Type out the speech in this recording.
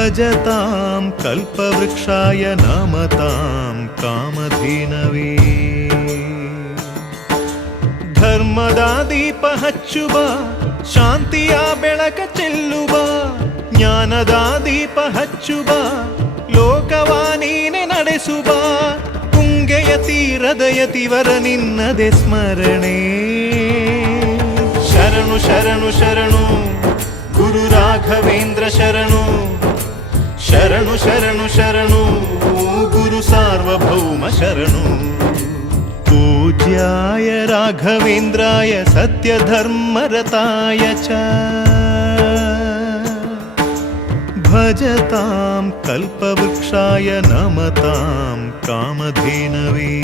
ಭಜತಾಂ ಕಲ್ಪವೃಕ್ಷಾಯ ನಮತಾಂ ಕಾಮಧೇನವೇ. ಧರ್ಮದ ದೀಪ ಹಚ್ಚುವ, ಶಾಂತಿಯ ಬೆಳಕ ಚೆಲ್ಲುವ, ಜ್ಞಾನದ ದೀಪ ಹಚ್ಚುವ, ಲೋಕವ ನೀನೆ ನಡೆಸುವ. ತುಂಗೆಯ ತೀರದ ಯತಿವರ ನಿನ್ನದೆ ಸ್ಮರಣೆ. ಶರಣು ಶರಣು ಶರಣು ಗುರು ರಾಘವೇಂದ್ರ ಶರಣು. ಶರಣು ಶರಣು ಶರಣು ಗುರು ಸಾರ್ವಭೌಮ ಶರಣು. पूज्याय राघवेन्द्राय सत्यधर्मरताय च भजतां कल्पवृक्षाय नमतां कामधेनवे.